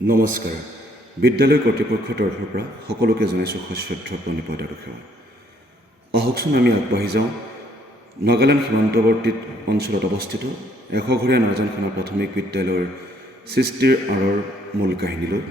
নমস্কাৰ। বিদ্যালয় কৰ্তৃপক্ষৰ তৰফৰ পৰা সকলোকে জনাইছোঁ সশ্ৰদ্ধ প্ৰণিপাত আৰু সেৱা। আহকচোন আমি আগবাঢ়ি যাওঁ নাগালেণ্ড সীমান্তৱৰ্তী অঞ্চলত অৱস্থিত এশঘৰীয়া নাৰ্জানখানা প্ৰাথমিক বিদ্যালয়ৰ সৃষ্টিৰ আঁৰৰ মূল কাহিনীলৈ।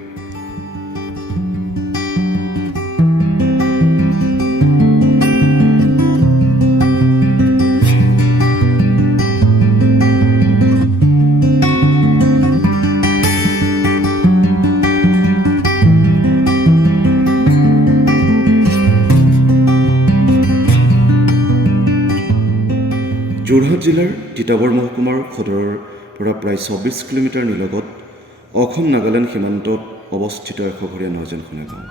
যোৰহাট জিলাৰ তিতাবৰ মহকুমাৰ সদৰৰ পৰা প্ৰায় ২৪ কিলোমিটাৰ নিলগত অসম নাগালেণ্ড সীমান্তত অৱস্থিত এশঘৰীয়া নাৰ্জানখানা গাঁও।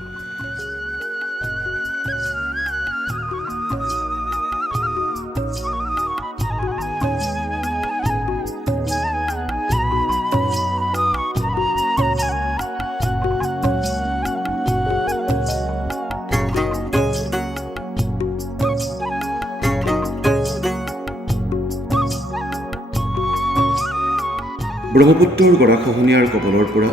ব্ৰহ্মপুত্ৰৰ গৰাখহনীয়াৰ কবলৰ পৰা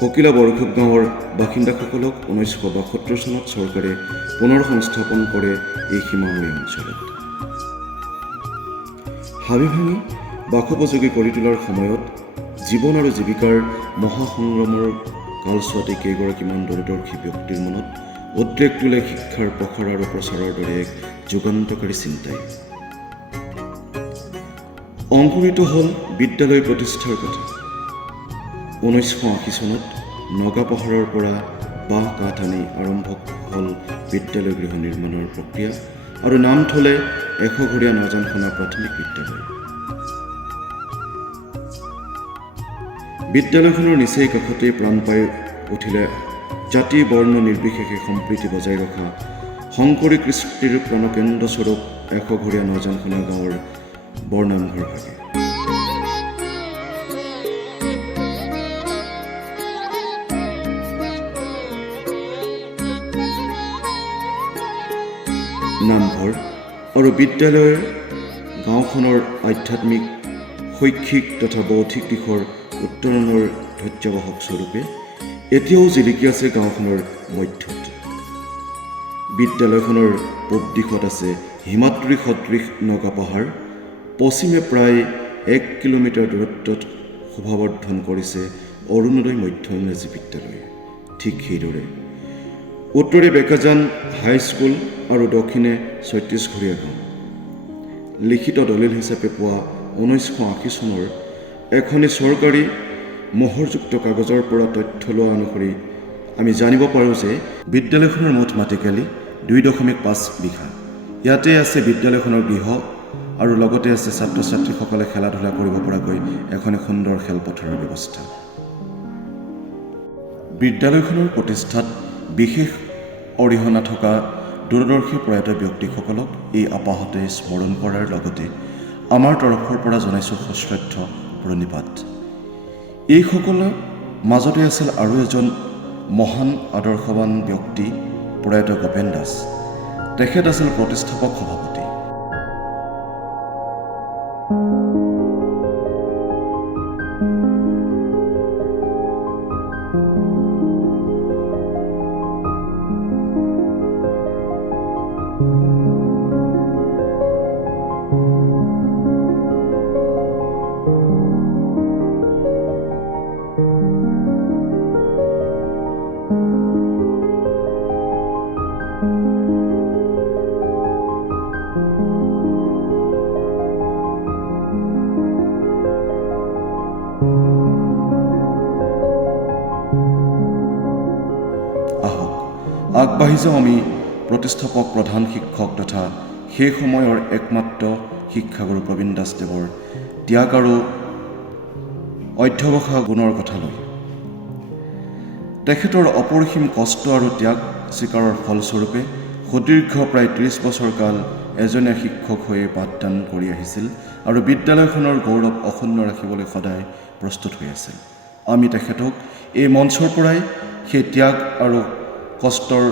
ককিলা বৰখুব গাঁৱৰ বাসিন্দাসকলক ১৯৭২ চনত চৰকাৰে পুনৰ সংস্থাপন কৰে এই সীমামূৰীয়া অঞ্চলত। হাবি ভাঙি বাসোপযোগী কৰি তোলাৰ সময়ত জীৱন আৰু জীৱিকাৰ মহাসংগ্ৰামৰ কালছোৱাতে কেইগৰাকীমান দূৰদৰ্শী ব্যক্তিৰ মনত উদ্ৰেক তোলে শিক্ষাৰ প্ৰসাৰ আৰু প্ৰচাৰৰ দৰে এক যুগান্তকাৰী চিন্তাই। অংকুৰিত হ'ল বিদ্যালয় প্ৰতিষ্ঠাৰ কথা। ১৯৮০ চনত নগা পাহাৰৰ পৰা বাঁহ কাঠ আনি আৰম্ভ হ'ল বিদ্যালয় গৃহ নিৰ্মাণৰ প্ৰক্ৰিয়া আৰু নাম থলে এশঘৰীয়া নাৰ্জানখানা প্ৰাথমিক বিদ্যালয়। বিদ্যালয়খনৰ নিচেই কাষতেই প্ৰাণ পাই উঠিলে জাতি বৰ্ণ নিৰ্বিশেষে সম্প্ৰীতি বজাই ৰখা শংকৰী কৃষ্টিৰ প্ৰাণকেন্দ্ৰস্বৰূপ এশঘৰীয়া নাৰ্জানখানা গাঁৱৰ বৰনামঘৰ ভাগে। নামঘৰ আৰু বিদ্যালয়ৰ গাঁওখনৰ আধ্যাত্মিক শৈক্ষিক তথা বৌদ্ধিক দিশৰ উত্তৰণৰ ধ্বজ্জাবাহক স্বৰূপে এতিয়াও জিলিকি আছে গাঁওখনৰ মধ্যত। বিদ্যালয়খনৰ পূব দিশত আছে হিমাদ্ৰী সদৃশ নগা পাহাৰ, পশ্চিমে প্ৰায় ১ কিলোমিটাৰ দূৰত্বত শোভাবৰ্ধন কৰিছে অৰুণোদয় মধ্য ইংৰাজী বিদ্যালয়। ঠিক সেইদৰে উত্তৰে বেকাজান হাইস্কুল আৰু দক্ষিণে ৩৬ঘৰীয়া গাঁও। লিখিত দলিল হিচাপে পোৱা ১৯৮০ চনৰ এখনি চৰকাৰী মোহৰযুক্ত কাগজৰ পৰা তথ্য লোৱা অনুসৰি আমি জানিব পাৰোঁ যে বিদ্যালয়খনৰ মুঠ মাটিকালি ২.৫ বিঘা। ইয়াতে আছে বিদ্যালয়খনৰ গৃহ আৰু লগতে আছে ছাত্ৰ ছাত্ৰীসকলে খেলা ধূলা কৰিব পৰাকৈ এখন সুন্দৰ খেলপথাৰৰ ব্যৱস্থা। বিদ্যালয়খনৰ প্ৰতিষ্ঠাত বিশেষ অৰিহণা থকা দূৰদৰ্শী প্ৰয়াত ব্যক্তিসকলক এই আপাহতে স্মৰণ কৰাৰ লগতে আমাৰ তৰফৰ পৰা জনাইছোঁ সশ্ৰদ্ধ প্ৰণিপাত। এইসকলৰ মাজতে আছিল আৰু এজন মহান আদৰ্শৱান ব্যক্তি প্ৰয়াত গোপেন দাস। তেখেত আছিল প্ৰতিষ্ঠাপক সভাপতি। আগবাঢ়ি যাওঁ আমি প্ৰতিষ্ঠাপক প্ৰধান শিক্ষক তথা সেই সময়ৰ একমাত্ৰ শিক্ষাগুৰু প্ৰবীণ দাসদেৱৰ ত্যাগ আৰু অধ্যৱসায় গুণৰ কথালৈ। তেখেতৰ অপৰিসীম কষ্ট আৰু ত্যাগ স্বীকাৰৰ ফলস্বৰূপে সুদীৰ্ঘ প্ৰায় ৩০ বছৰ কাল এজনীয়া শিক্ষক হৈয়ে পাঠদান কৰি আহিছিল আৰু বিদ্যালয়খনৰ গৌৰৱ অক্ষুণ্ণ ৰাখিবলৈ সদায় প্ৰস্তুত হৈ আছিল। আমি তেখেতক এই মঞ্চৰ পৰাই সেই ত্যাগ আৰু কষ্টৰ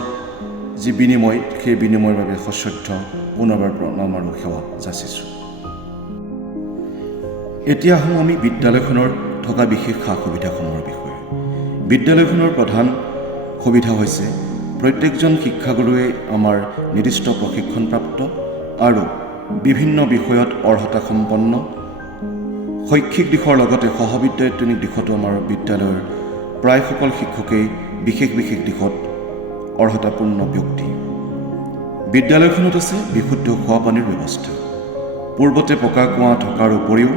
যি বিনিময়, সেই বিনিময়ৰ বাবে সশ্ৰদ্ধ পুনৰবাৰ প্ৰণাম আৰু সেৱা যাচিছোঁ। এতিয়া আহোঁ আমি বিদ্যালয়খনৰ থকা বিশেষ সা সুবিধাসমূহৰ বিষয়ে। বিদ্যালয়খনৰ প্ৰধান সুবিধা হৈছে প্ৰত্যেকজন শিক্ষাগুৰুৱে আমাৰ নিৰ্দিষ্ট প্ৰশিক্ষণপ্ৰাপ্ত আৰু বিভিন্ন বিষয়ত অৰ্হতা সম্পন্ন, শৈক্ষিক দিশৰ লগতে সহবিদ্যায়তনিক দিশতো আমাৰ বিদ্যালয়ৰ প্ৰায় সকল শিক্ষকেই বিশেষ দিশত অৰ্হতাপূৰ্ণ ব্যক্তি। বিদ্যালয়খনত আছে বিশুদ্ধ খোৱা পানীৰ ব্যৱস্থা। পূৰ্বতে পকা কুঁৱা থকাৰ উপৰিও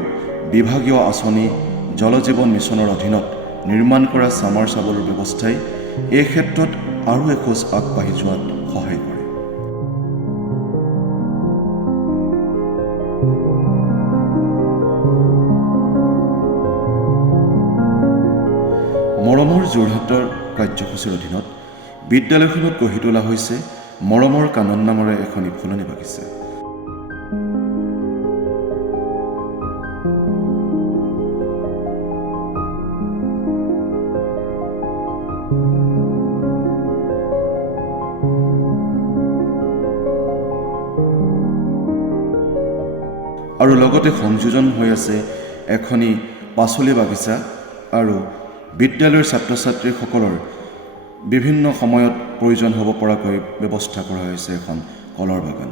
বিভাগীয় আঁচনি জল জীৱন মিছনৰ অধীনত নিৰ্মাণ কৰা ছামাৰচাবলৰ ব্যৱস্থাই এই ক্ষেত্ৰত আৰু এখোজ আগবাঢ়ি যোৱাত সহায় কৰে। মৰমৰ যোৰহাটৰ কাৰ্যসূচীৰ অধীনত বিদ্যালয়খনত গঢ়ি তোলা হৈছে মৰমৰ কানন নামেৰে এখনি ফুলনি বাগিচা। আৰু লগতে সংযোজন হৈ আছে এখনি পাচলি বাগিচা আৰু বিদ্যালয়ৰ ছাত্ৰ ছাত্ৰীসকলৰ বিভিন্ন সময়ত প্ৰয়োজন হ'ব পৰাকৈ ব্যৱস্থা কৰা হৈছে এখন কলৰ বাগান।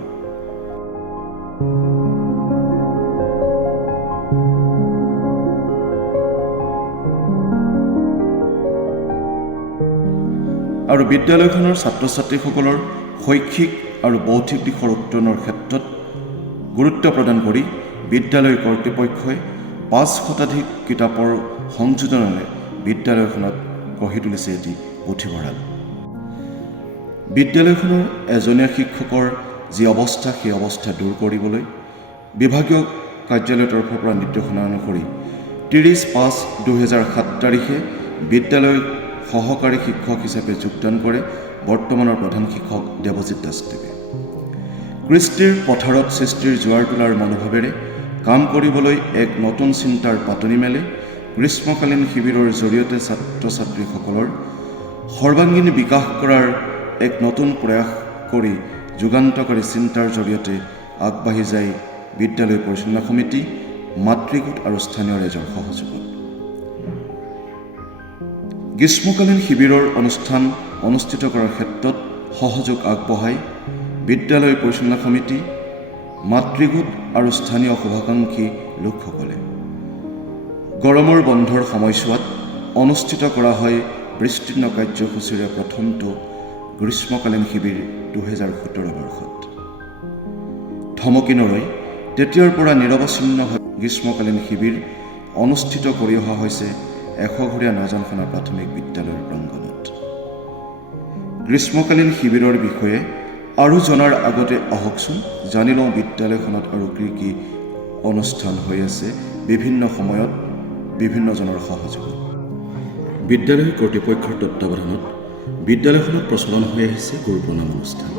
আৰু বিদ্যালয়খনৰ ছাত্ৰ ছাত্ৰীসকলৰ শৈক্ষিক আৰু বৌদ্ধিক দিশৰ উত্তৰণৰ ক্ষেত্ৰত গুৰুত্ব প্ৰদান কৰি বিদ্যালয় কৰ্তৃপক্ষই 5 শতাধিক কিতাপৰ সংযোজনেৰে বিদ্যালয়খনত গঢ়ি তুলিছে এটি পুথিভঁৰাল। বিদ্যালয়খনৰ এজনীয়া শিক্ষকৰ যি অৱস্থা, সেই অৱস্থা দূৰ কৰিবলৈ বিভাগীয় কাৰ্যালয়ৰ তৰফৰ পৰা নিৰ্দেশনা অনুসৰি 30/5/2007 তাৰিখে বিদ্যালয়ৰ সহকাৰী শিক্ষক হিচাপে যোগদান কৰে বৰ্তমানৰ প্ৰধান শিক্ষক দেৱজিৎ দাসদেৱে। কৃষ্টিৰ পথাৰত সৃষ্টিৰ জোৱাৰ তোলাৰ মনোভাৱেৰে কাম কৰিবলৈ এক নতুন চিন্তাৰ পাতনি মেলে। গ্ৰীষ্মকালীন শিবিৰৰ জৰিয়তে ছাত্ৰ ছাত্ৰীসকলৰ সৰ্বাংগীন বিকাশ কৰাৰ এক নতুন প্ৰয়াস কৰি যুগান্তকাৰী চিন্তাৰ জৰিয়তে আগবাঢ়ি যায় বিদ্যালয় পৰিচালনা সমিতি, মাতৃগোট আৰু স্থানীয় ৰাইজৰ সহযোগত। গ্ৰীষ্মকালীন শিবিৰৰ অনুষ্ঠান অনুষ্ঠিত কৰাৰ ক্ষেত্ৰত সহযোগ আগবঢ়ায় বিদ্যালয় পৰিচালনা সমিতি, মাতৃগোট আৰু স্থানীয় শুভাকাংক্ষী লোকসকলে। গৰমৰ বন্ধৰ সময়ছোৱাত অনুষ্ঠিত কৰা হয় বিস্তীৰ্ণ কাৰ্যসূচীৰে প্ৰথমটো গ্ৰীষ্মকালীন শিবিৰ 2017 বৰ্ষত। থমকি নৰয় তেতিয়াৰ পৰা নিৰৱচ্ছিন্নভাৱে গ্ৰীষ্মকালীন শিবিৰ অনুষ্ঠিত কৰি অহা হৈছে 100 ঘৰীয়া নজনখানা প্ৰাথমিক বিদ্যালয়ৰ প্ৰাংগণত। গ্ৰীষ্মকালীন শিবিৰৰ বিষয়ে আৰু জনাৰ আগতে আহকচোন জানি লওঁ বিদ্যালয়খনত আৰু কি অনুষ্ঠান হৈ আছে বিভিন্ন সময়ত বিভিন্নজনৰ সহযোগত। বিদ্যালয় কৰ্তৃপক্ষৰ তত্ত্বাৱধানত বিদ্যালয়খনত প্ৰচলন হৈ আহিছে গুৰু প্ৰণাম অনুষ্ঠান।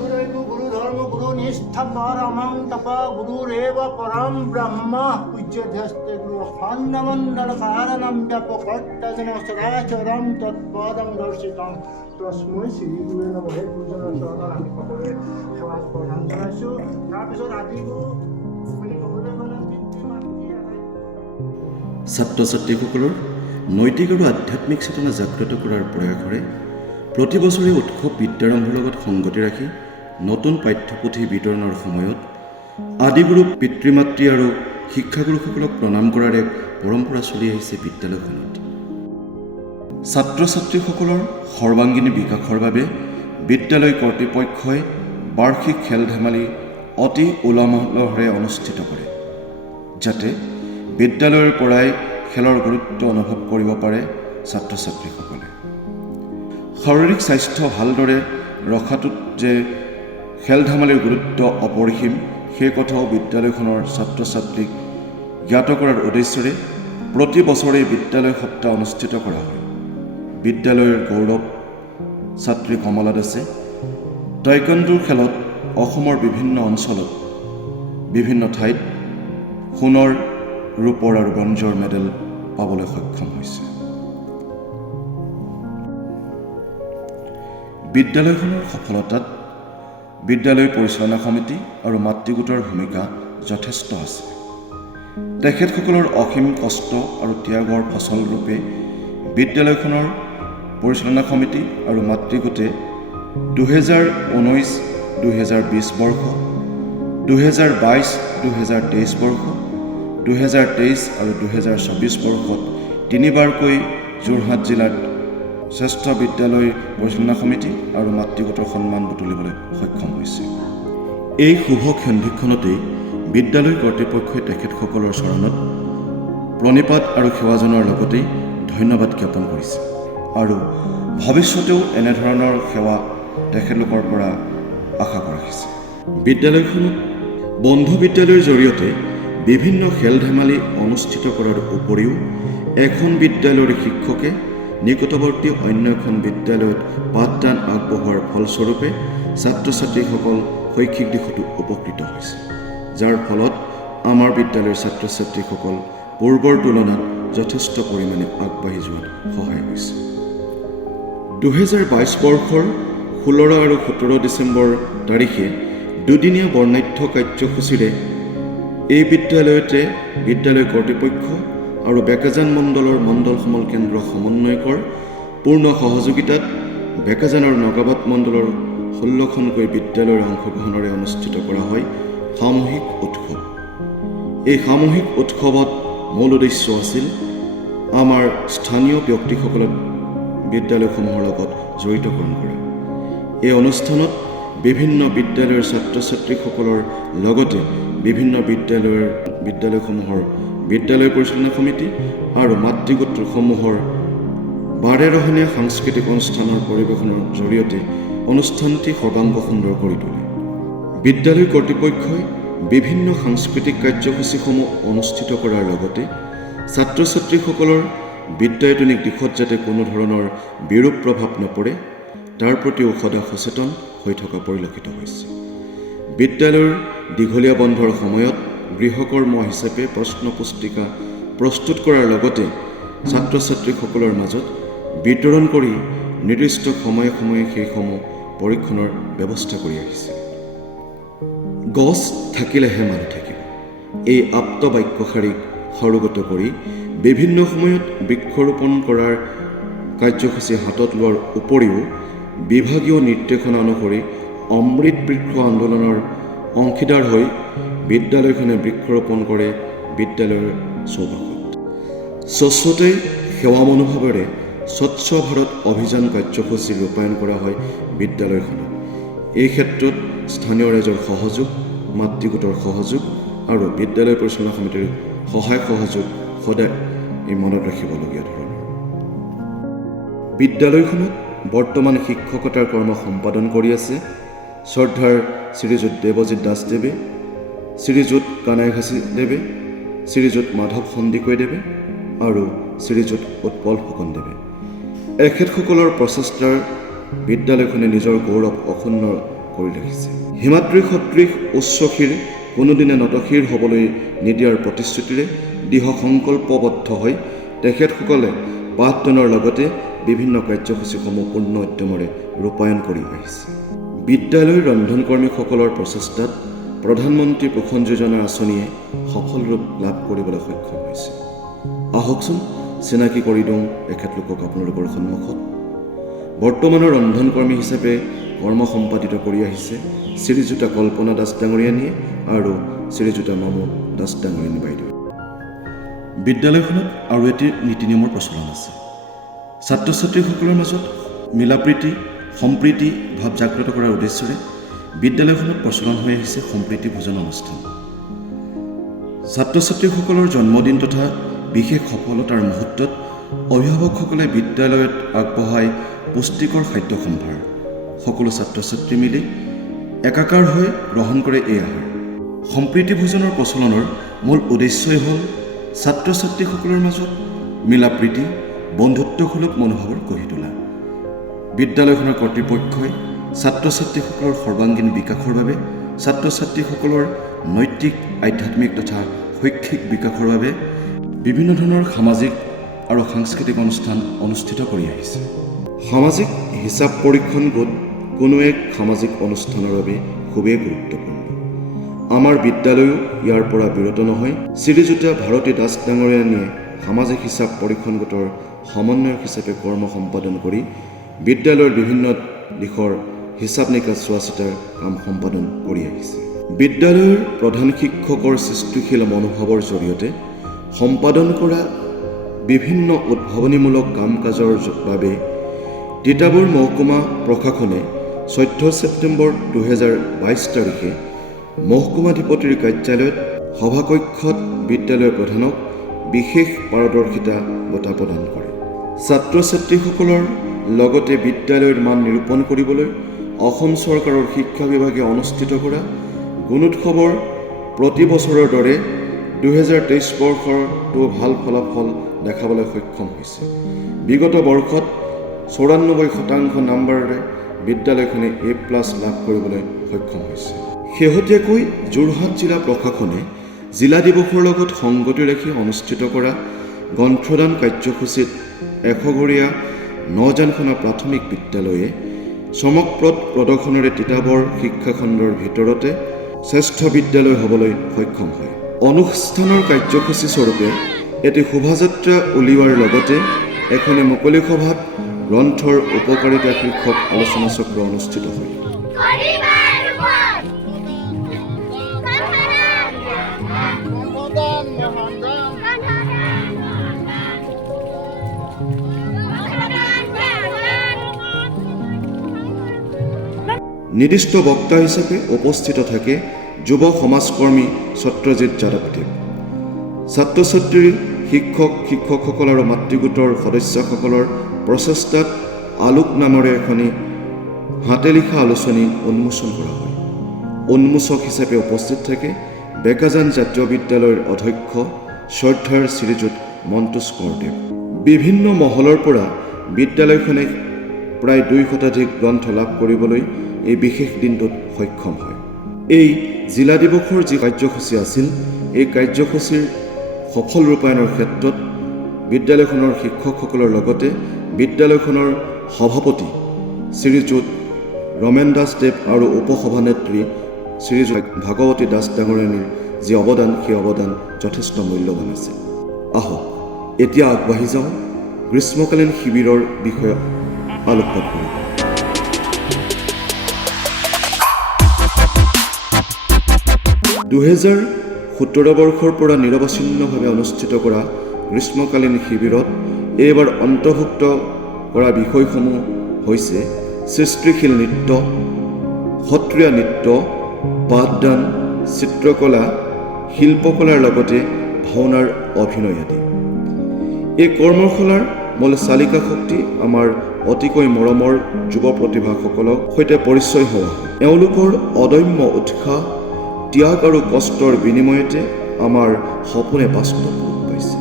ছাত্ৰ ছাত্ৰীসকলৰ নৈতিক আৰু আধ্যাত্মিক চেতনা জাগ্ৰত কৰাৰ প্ৰয়াসৰে প্ৰতি বছৰে উৎসৱ বিদ্যাৰম্ভৰ লগত সংগতি ৰাখি নতুন পাঠ্যপুথি বিতৰণৰ সময়ত আদিগুৰু পিতৃ মাতৃ আৰু শিক্ষাগুৰুসকলক প্ৰণাম কৰাৰ এক পৰম্পৰা চলি আহিছে বিদ্যালয়খনত। ছাত্ৰ ছাত্ৰীসকলৰ সৰ্বাংগীন বিকাশৰ বাবে বিদ্যালয় কৰ্তৃপক্ষই বাৰ্ষিক খেল ধেমালি অতি উলহ মালহেৰে অনুষ্ঠিত কৰে, যাতে বিদ্যালয়ৰ পৰাই খেলৰ গুৰুত্ব অনুভৱ কৰিব পাৰে ছাত্ৰ ছাত্ৰীসকলে। শাৰীৰিক স্বাস্থ্য ভালদৰে ৰখাটোত যে খেল ধেমালিৰ গুৰুত্ব অপৰিসীম, সেই কথাও বিদ্যালয়খনৰ ছাত্ৰ ছাত্ৰীক জ্ঞাত কৰাৰ উদ্দেশ্যৰে প্ৰতি বছৰে বিদ্যালয় সপ্তাহ অনুষ্ঠিত কৰা হয়। বিদ্যালয়ৰ গৌৰৱ ছাত্ৰী কমলা দাসে টাইকোৱাণ্ডোৰ খেলত অসমৰ বিভিন্ন অঞ্চলত বিভিন্ন ঠাইত সোণৰ, ৰূপৰ আৰু ব্ৰঞ্জৰ মেডেল পাবলৈ সক্ষম হৈছে। বিদ্যালয়খনৰ সফলতাত বিদ্যালয় পৰিচালনা সমিতি আৰু মাতৃগোটৰ ভূমিকা যথেষ্ট আছে। তেখেতসকলৰ অসীম কষ্ট আৰু ত্যাগৰ ফচলৰূপে বিদ্যালয়খনৰ পৰিচালনা সমিতি আৰু মাতৃগোটে 2019-2020 বৰ্ষ, 2022-2023 বৰ্ষ, 2023 আৰু 2024 বৰ্ষত তিনিবাৰকৈ যোৰহাট জিলাত শ্ৰেষ্ঠ বিদ্যালয় পৰিচালনা সমিতি আৰু মাতৃগোটৰ সন্মান বুটলিবলৈ সক্ষম হৈছে। এই শুভ সন্ধিক্ষণতেই বিদ্যালয় কৰ্তৃপক্ষই তেখেতসকলৰ চৰণত প্ৰণিপাত আৰু সেৱা জনোৱাৰ লগতেই ধন্যবাদ জ্ঞাপন কৰিছে আৰু ভৱিষ্যতেও এনেধৰণৰ সেৱা তেখেতলোকৰ পৰা আশা ৰাখিছে। বিদ্যালয়খনত বন্ধু বিদ্যালয়ৰ জৰিয়তে বিভিন্ন খেল ধেমালি অনুষ্ঠিত কৰাৰ উপৰিও এখন বিদ্যালয়ৰ শিক্ষকে নিকটৱৰ্তী অন্য এখন বিদ্যালয়ত পাঠদান আগবঢ়োৱাৰ ফলস্বৰূপে ছাত্ৰ ছাত্ৰীসকল শৈক্ষিক দিশতো উপকৃত হৈছে, যাৰ ফলত আমাৰ বিদ্যালয়ৰ ছাত্ৰ ছাত্ৰীসকল পূৰ্বৰ তুলনাত যথেষ্ট পৰিমাণে আগবাঢ়ি যোৱাত সহায় হৈছে। 2022 বৰ্ষৰ 16 আৰু 17 ডিচেম্বৰ তাৰিখে দুদিনীয়া বৰ্ণাঢ্য কাৰ্যসূচীৰে এই বিদ্যালয়তে বিদ্যালয় কৰ্তৃপক্ষ আৰু বেকাজান মণ্ডলৰ মণ্ডল সমল কেন্দ্ৰ সমন্বয়কৰ পূৰ্ণ সহযোগিতাত বেকাজান আৰু নগাবাদ মণ্ডলৰ 16খনকৈ বিদ্যালয়ৰ অংশগ্ৰহণেৰে অনুষ্ঠিত কৰা হয় সামূহিক উৎসৱ। এই সামূহিক উৎসৱত মূল উদ্দেশ্য আছিল আমাৰ স্থানীয় ব্যক্তিসকলক বিদ্যালয়সমূহৰ লগত জড়িতকৰণ কৰা। এই অনুষ্ঠানত বিভিন্ন বিদ্যালয়ৰ ছাত্ৰ ছাত্ৰীসকলৰ লগতে বিভিন্ন বিদ্যালয়সমূহৰ বিদ্যালয় পৰিচালনা সমিতি আৰু মাতৃগোটসমূহৰ বাৰেৰহণীয়া সাংস্কৃতিক অনুষ্ঠানৰ পৰিৱেশনৰ জৰিয়তে অনুষ্ঠানটি সৰ্বাংগ সুন্দৰ কৰি তোলে। বিদ্যালয় কৰ্তৃপক্ষই বিভিন্ন সাংস্কৃতিক কাৰ্যসূচীসমূহ অনুষ্ঠিত কৰাৰ লগতে ছাত্ৰ ছাত্ৰীসকলৰ বিদ্যায়তনিক দিশত যাতে কোনো ধৰণৰ বিৰূপ প্ৰভাৱ নপৰে তাৰ প্ৰতিও সদা সচেতন হৈ থকা পৰিলক্ষিত হৈছে। বিদ্যালয়ৰ দীঘলীয়া বন্ধৰ সময়ত গৃহকৰ্ম হিচাপে প্ৰশ্ন পুস্তিকা প্ৰস্তুত কৰাৰ লগতে ছাত্ৰ ছাত্ৰীসকলৰ মাজত বিতৰণ কৰি নিৰ্দিষ্ট সময়ে সময়ে সেইসমূহ পৰীক্ষণৰ ব্যৱস্থা কৰি আহিছে। গছ থাকিলেহে মানুহ থাকিব, এই আপ্ত বাক্যশাৰীক সৰুগত কৰি বিভিন্ন সময়ত বৃক্ষৰোপণ কৰাৰ কাৰ্যসূচী হাতত লোৱাৰ উপৰিও বিভাগীয় নিৰ্দেশনা অনুসৰি অমৃত বৃক্ষ আন্দোলনৰ অংশীদাৰ হৈ বিদ্যালয়খনে বৃক্ষৰোপণ কৰে বিদ্যালয়ৰ চৌপাশত। স্বচ্ছতাই সেৱা মনোভাৱেৰে স্বচ্ছ ভাৰত অভিযান কাৰ্যসূচী ৰূপায়ণ কৰা হয় বিদ্যালয়খনত। এই ক্ষেত্ৰত স্থানীয় ৰাইজৰ সহযোগ, মাতৃগোটৰ সহযোগ আৰু বিদ্যালয় পৰিচালনা সমিতিৰ সহায় সহযোগ সদায় এই মনত ৰাখিবলগীয়া ধৰণৰ। বিদ্যালয়খনত বৰ্তমান শিক্ষকতাৰ কৰ্ম সম্পাদন কৰি আছে শ্ৰদ্ধাৰ শ্ৰীযুত দেৱজিৎ দাসদেৱে, শ্ৰীযুত কানাইঘাচী দেৱে, শ্ৰীযুত মাধৱ সন্দিকৈদেৱে আৰু শ্ৰীযুত উৎপল ফুকনদেৱে। এখেতসকলৰ প্ৰচেষ্টাৰ বিদ্যালয়খনে নিজৰ গৌৰৱ অক্ষুণ্ণ কৰি ৰাখিছে। হিমাদ্ৰী সদৃশ উচ্চশিৰ কোনোদিনে নতশিৰ হ'বলৈ নিদিয়াৰ প্ৰতিশ্ৰুতিৰে দৃঢ় সংকল্পবদ্ধ হৈ তেখেতসকলে পাঠদানৰ লগতে বিভিন্ন কাৰ্যসূচীসমূহ পূৰ্ণ উদ্যমেৰে ৰূপায়ণ কৰি আহিছে। বিদ্যালয়ৰ ৰন্ধনকৰ্মীসকলৰ প্ৰচেষ্টাত প্ৰধানমন্ত্ৰী পোষণ যোজনা আঁচনিয়ে সফল ৰূপ লাভ কৰিবলৈ সক্ষম হৈছে। আহকচোন চিনাকি কৰি দিওঁ এখেতলোকক আপোনালোকৰ সন্মুখত। বৰ্তমানৰ ৰন্ধনকৰ্মী হিচাপে কৰ্ম সম্পাদিত কৰি আহিছে শ্ৰীযুতা কল্পনা দাস ডাঙৰীয়ানীয়ে আৰু শ্ৰীযুতা মামু দাস ডাঙৰীয়ানী বাইদেউ। বিদ্যালয়খনত আৰু এটি নীতি নিয়মৰ প্ৰচলন আছে। ছাত্ৰ ছাত্ৰীসকলৰ মাজত মিলাপ্ৰীতি সম্প্ৰীতি ভাৱ জাগ্ৰত কৰাৰ উদ্দেশ্যৰে বিদ্যালয়খনত প্ৰচলন হৈ আহিছে সম্প্ৰীতি ভোজন অনুষ্ঠান। ছাত্ৰ ছাত্ৰীসকলৰ জন্মদিন তথা বিশেষ সফলতাৰ মুহূৰ্তত অভিভাৱকসকলে বিদ্যালয়ত আগবঢ়ায় পুষ্টিকৰ খাদ্য সম্ভাৰ। সকলো ছাত্ৰ ছাত্ৰী মিলি একাকাৰ হৈ গ্ৰহণ কৰে এই আহাৰ। সম্প্ৰীতি ভোজনৰ প্ৰচলনৰ মূল উদ্দেশ্যই হ'ল ছাত্ৰ ছাত্ৰীসকলৰ মাজত মিলাপ্ৰীতি বন্ধুত্বসুলভ মনোভাৱৰ গঢ়ি তোলা। বিদ্যালয়খনৰ কৰ্তৃপক্ষই ছাত্ৰ ছাত্ৰীসকলৰ সৰ্বাংগীন বিকাশৰ বাবে ছাত্ৰ ছাত্ৰীসকলৰ নৈতিক আধ্যাত্মিক তথা শৈক্ষিক বিকাশৰ বাবে বিভিন্ন ধৰণৰ সামাজিক আৰু সাংস্কৃতিক অনুষ্ঠান অনুষ্ঠিত কৰি আহিছে। সামাজিক হিচাপ পৰীক্ষণ গোট কোনো এক সামাজিক অনুষ্ঠানৰ বাবে খুবেই গুৰুত্বপূৰ্ণ। আমাৰ বিদ্যালয়ো ইয়াৰ পৰা বিৰত নহয়। শ্ৰীযুত ভাৰতী দাস ডাঙৰীয়ানীয়ে সামাজিক হিচাপ পৰীক্ষণ গোটৰ সমন্বয়ক হিচাপে কৰ্ম সম্পাদন কৰি বিদ্যালয়ৰ বিভিন্ন দিশৰ হিচাপ নিকাচ চোৱা চিতাৰ কাম সম্পাদন কৰি আহিছে। বিদ্যালয়ৰ প্ৰধান শিক্ষকৰ সৃষ্টিশীল মনোভাৱৰ জৰিয়তে সম্পাদন কৰা বিভিন্ন উদ্ভাৱনীমূলক কাম কাজৰ বাবে তিতাবৰ মহকুমা প্ৰশাসনে 14 ছেপ্টেম্বৰ 2022 তাৰিখে মহকুমাধিপতিৰ কাৰ্যালয়ত সভাকক্ষত বিদ্যালয়ৰ প্ৰধানক বিশেষ পাৰদৰ্শিতা বঁটা প্ৰদান কৰে। ছাত্ৰ ছাত্ৰীসকলৰ লগতে বিদ্যালয়ৰ মান নিৰূপণ কৰিবলৈ অসম চৰকাৰৰ শিক্ষা বিভাগে অনুষ্ঠিত কৰা গুণোৎসৱৰ প্ৰতি বছৰৰ দৰে 2023 বৰ্ষৰটো ভাল ফলাফল দেখাবলৈ সক্ষম হৈছে। বিগত বৰ্ষত 94% নম্বৰেৰে বিদ্যালয়খনে A+ লাভ কৰিবলৈ সক্ষম হৈছে। শেহতীয়াকৈ যোৰহাট জিলা প্ৰশাসনে জিলা দিৱসৰ লগত সংগতি ৰাখি অনুষ্ঠিত কৰা গ্ৰন্থদান কাৰ্যসূচীত 100ঘৰীয়া 9জানখনৰ প্ৰাথমিক বিদ্যালয়ে চমকপ্ৰদ প্ৰদৰ্শনেৰে তিতাবৰ শিক্ষাখণ্ডৰ ভিতৰতে শ্ৰেষ্ঠ বিদ্যালয় হ'বলৈ সক্ষম হয়। অনুষ্ঠানৰ কাৰ্যসূচী স্বৰূপে এটি শোভাযাত্ৰা উলিওৱাৰ লগতে এখনি মুকলি সভাত গ্ৰন্থৰ উপকাৰিতা শীৰ্ষক আলোচনা চক্ৰ অনুষ্ঠিত হয়। নিৰ্দিষ্ট বক্তা হিচাপে উপস্থিত থাকে যুৱ সমাজকৰ্মী সত্যজিৎ যাদৱদেৱ। ছাত্ৰ ছাত্ৰী শিক্ষকসকল আৰু মাতৃগোটৰ সদস্যসকলৰ প্ৰচেষ্টাত আলোক নামেৰে এখনি হাতে লিখা আলোচনী উন্মোচন কৰা হয়। উন্মোচক হিচাপে উপস্থিত থাকে বেকাজান জাতীয় বিদ্যালয়ৰ অধ্যক্ষ শ্ৰদ্ধাৰ শ্ৰীযুত মন্তুষ কোঁৱৰদেৱ। বিভিন্ন মহলৰ পৰা বিদ্যালয়খনে প্ৰায় 2 শতাধিক গ্ৰন্থ লাভ কৰিবলৈ এই বিশেষ দিনটোত সক্ষম হয়। এই জিলা দিৱসৰ যি কাৰ্যসূচী আছিল, এই কাৰ্যসূচীৰ সফল ৰূপায়ণৰ ক্ষেত্ৰত বিদ্যালয়খনৰ শিক্ষকসকলৰ লগতে বিদ্যালয়খনৰ সভাপতি শ্ৰীযুত ৰমেন দাসদেৱ আৰু উপসভানেত্ৰী শ্ৰীযুত ভাগৱতী দাস ডাঙৰীয়ানীৰ যি অৱদান, সেই অৱদান যথেষ্ট মূল্যৱান আছিল। আহক এতিয়া আগবাঢ়ি যাওঁ গ্ৰীষ্মকালীন শিবিৰৰ বিষয়ে আলোকপাত কৰিব। 2017 বৰ্ষৰ পৰা নিৰৱচ্ছিন্নভাৱে অনুষ্ঠিত কৰা গ্ৰীষ্মকালীন শিবিৰত এইবাৰ অন্তৰ্ভুক্ত কৰা বিষয়সমূহ হৈছে সৃষ্টিশীল নৃত্য, সত্ৰীয়া নৃত্য, পাঠদান, চিত্ৰকলা, শিল্পকলাৰ লগতে ভাওনাৰ অভিনয় আদি। এই কৰ্মশালাৰ মূল চালিকা শক্তি আমাৰ অতিকৈ মৰমৰ যুৱ প্ৰতিভাসকলক সৈতে পৰিচয় হোৱা হয়। এওঁলোকৰ অদম্য উৎসাহ, ত্যাগ আৰু কষ্টৰ বিনিময়তে আমাৰ সপোনে বাস্তৱ ৰূপ পাইছে।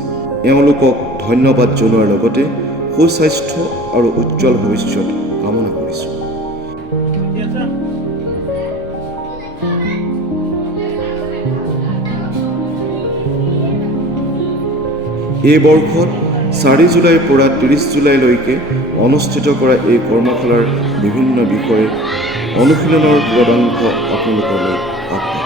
এওঁলোকক ধন্যবাদ জনোৱাৰ লগতে সুস্বাস্থ্য আৰু উজ্জ্বল ভৱিষ্যত কামনা কৰিছোঁ। এই বৰ্ষত 4 জুলাইৰ পৰা 30 জুলাইলৈকে অনুষ্ঠিত কৰা এই কৰ্মশালাৰ বিভিন্ন বিষয়ে অনুশীলনৰ পদাংশ আপোনালোকলৈ আগবঢ়াম।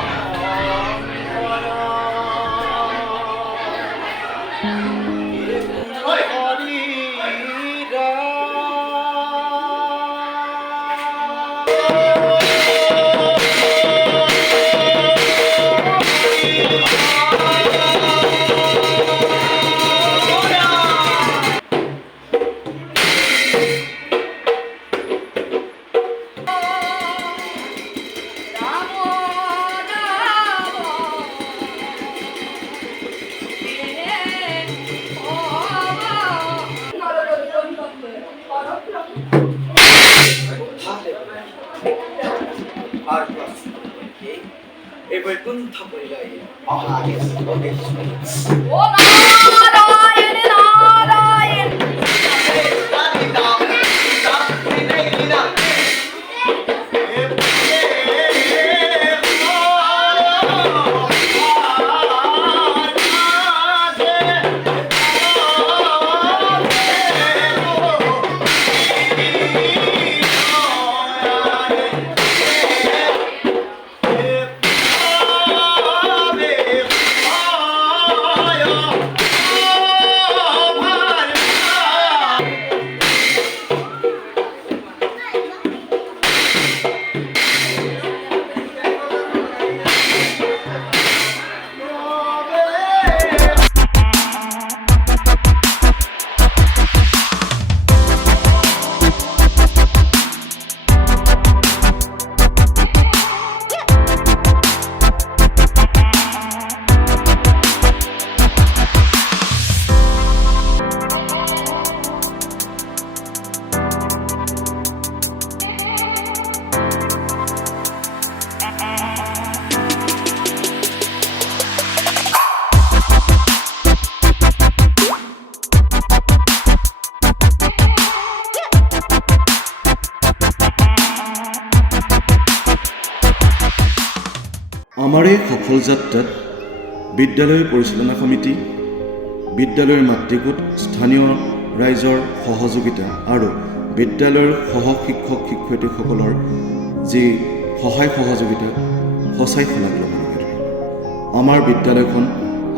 আমাৰ এই সফল যাত্ৰাত বিদ্যালয় পৰিচালনা সমিতি, বিদ্যালয়ৰ মাতৃগোট, স্থানীয় ৰাইজৰ সহযোগিতা আৰু বিদ্যালয়ৰ সহ শিক্ষক শিক্ষয়িত্ৰীসকলৰ যি সহায় সহযোগিতা সঁচাই শলাগ ল'বলগীয়া। আমাৰ বিদ্যালয়খন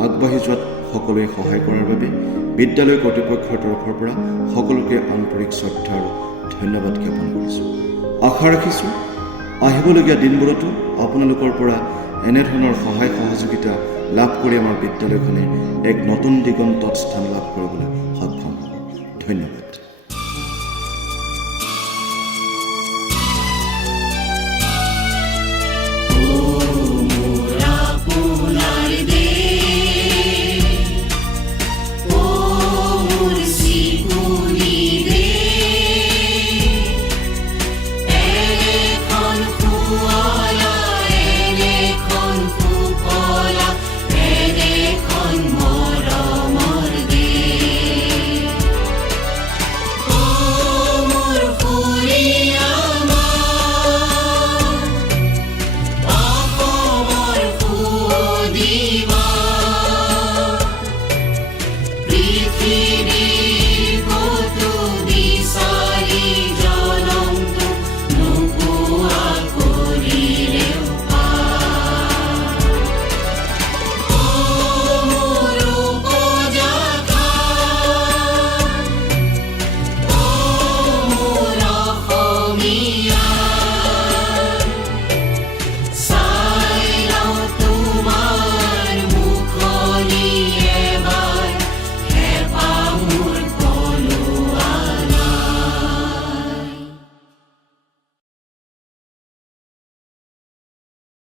আগবাঢ়ি যোৱাত সকলোৱে সহায় কৰাৰ বাবে বিদ্যালয় কৰ্তৃপক্ষৰ তৰফৰ পৰা সকলোকে আন্তৰিক শ্ৰদ্ধা আৰু ধন্যবাদ জ্ঞাপন কৰিছোঁ। আশা ৰাখিছোঁ আহিবলগীয়া দিনবোৰতো আপোনালোকৰ পৰা এনেধৰণৰ সহায় সহযোগিতা লাভ কৰি আমাৰ বিদ্যালয়খনে এক নতুন দিগন্তত স্থান লাভ কৰিবলৈ সক্ষম হ'ব। ধন্যবাদ।